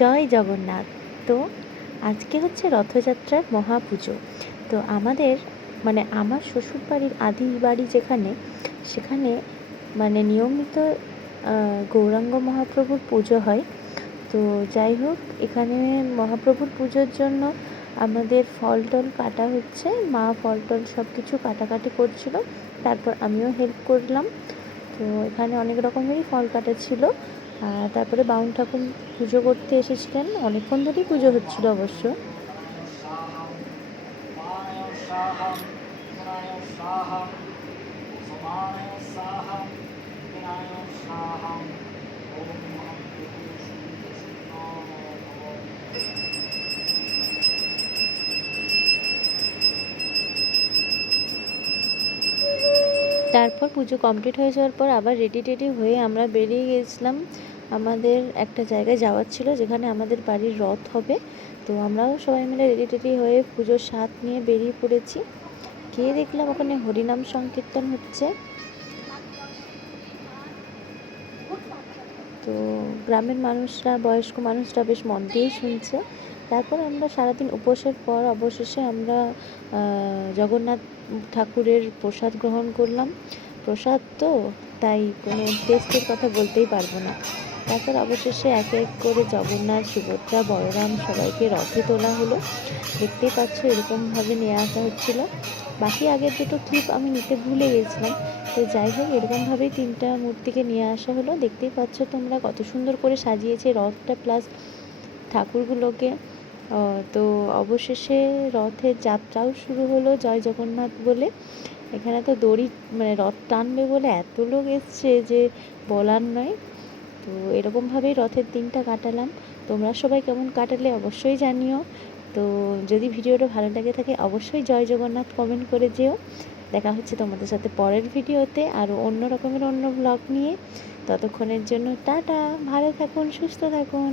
জয় জগন্নাথ। তো আজকে হচ্ছে রথযাত্রার মহাপুজো। তো আমাদের আমার শ্বশুরবাড়ির আদি বাড়ি যেখানে, সেখানে নিয়মিত গৌরাঙ্গ মহাপ্রভুর পুজো হয়। তো যাই হোক, এখানে মহাপ্রভুর পুজোর জন্য আমাদের ফল টল কাটা হচ্ছে। মা ফল টল সব কিছু কাটাকাটি করছিল, তারপর আমিও হেল্প করলাম। তো এখানে অনেক রকমেরই ফল কাটা ছিল। আর তারপরে বাউন ঠাকুর পুজো করতে এসেছিলেন, অনেকক্ষণ ধরেই পুজো হচ্ছিল অবশ্য। তারপর পুজো কমপ্লিট হয়ে যাওয়ার পর আবার রেডি টেডি হয়ে আমরা বেরিয়ে গিয়েছিলাম। আমাদের একটা জায়গায় যাওয়ার ছিল, যেখানে আমাদের বাড়ির রথ হবে। তো আমরাও সবাই মিলে রেডি টেডি হয়ে পুজোর স্বাদ নিয়ে বেরিয়ে পড়েছি। গিয়ে দেখলাম ওখানে হরিনাম সংকীর্তন হচ্ছে। তো গ্রামের মানুষরা, বয়স্ক মানুষরা বেশ মন দিয়েই শুনছে। তারপর আমরা সারাদিন উপোসের পর অবশেষে আমরা জগন্নাথ ঠাকুরের প্রসাদ গ্রহণ করলাম। প্রসাদ তো, তাই কোনো টেস্টের কথা বলতেই পারবো না। তারপর অবশেষে এক এক করে জগন্নাথ, সুভদ্রা, বলরাম সবাইকে রথে তোলা হলো। দেখতেই পাচ্ছ এরকমভাবে নিয়ে আসা হচ্ছিল। বাকি আগের দুটো ক্লিপ আমি নিতে ভুলে গেছিলাম। তো যাই হোক, এরকমভাবেই 3টা মূর্তিকে নিয়ে আসা হলো। দেখতেই পাচ্ছ তোমরা কত সুন্দর করে সাজিয়েছে রথটা প্লাস ঠাকুরগুলোকে। তো অবশেষে রথের যাত্রাও শুরু হলো জয় জগন্নাথ বলে। এখানে তো দড়ি রথ টানবে বলে এত লোক এসছে যে বলার নয়। তো এরকমভাবেই রথের দিনটা কাটালাম। তোমরা সবাই কেমন কাটালে অবশ্যই জানিও। তো যদি ভিডিওটা ভালো লাগে থাকে অবশ্যই জয় জগন্নাথ কমেন্ট করে যেও। দেখা হচ্ছে তোমাদের সাথে পরের ভিডিওতে আরও অন্য রকমের অন্য ব্লগ নিয়ে। ততক্ষণের জন্য টাটা, ভালো থাকুন, সুস্থ থাকুন।